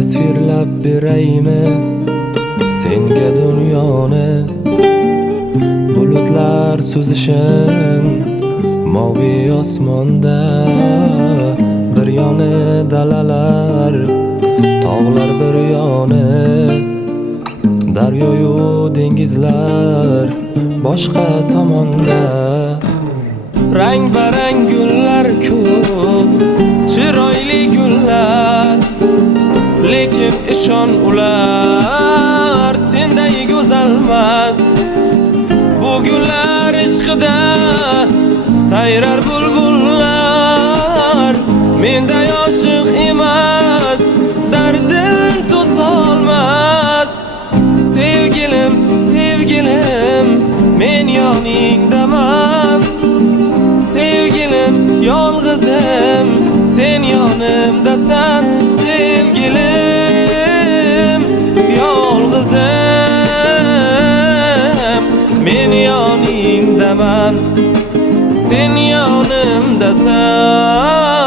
tasvirlab beraymi senga dunyoni, bulutlar suzishin moviy osmonda, bir yoni dalalar, tog'lar bir yoni, daryoyu dengizlar boshqa tomonda. Rang barang gullar ko'p, chiroyli gullar, lekin ishon ular senday go'zalmas. Bu gullar ishqida sayrar bulbullar, menday oshiq emas, dardim to'solmas. Sevgilim, sevgilim, men yoningdaman. Sevgilim, yolg'izim, sen yonimdasan. Sevgilim, yolg'izim, men yoningdaman, sen yonimdasan.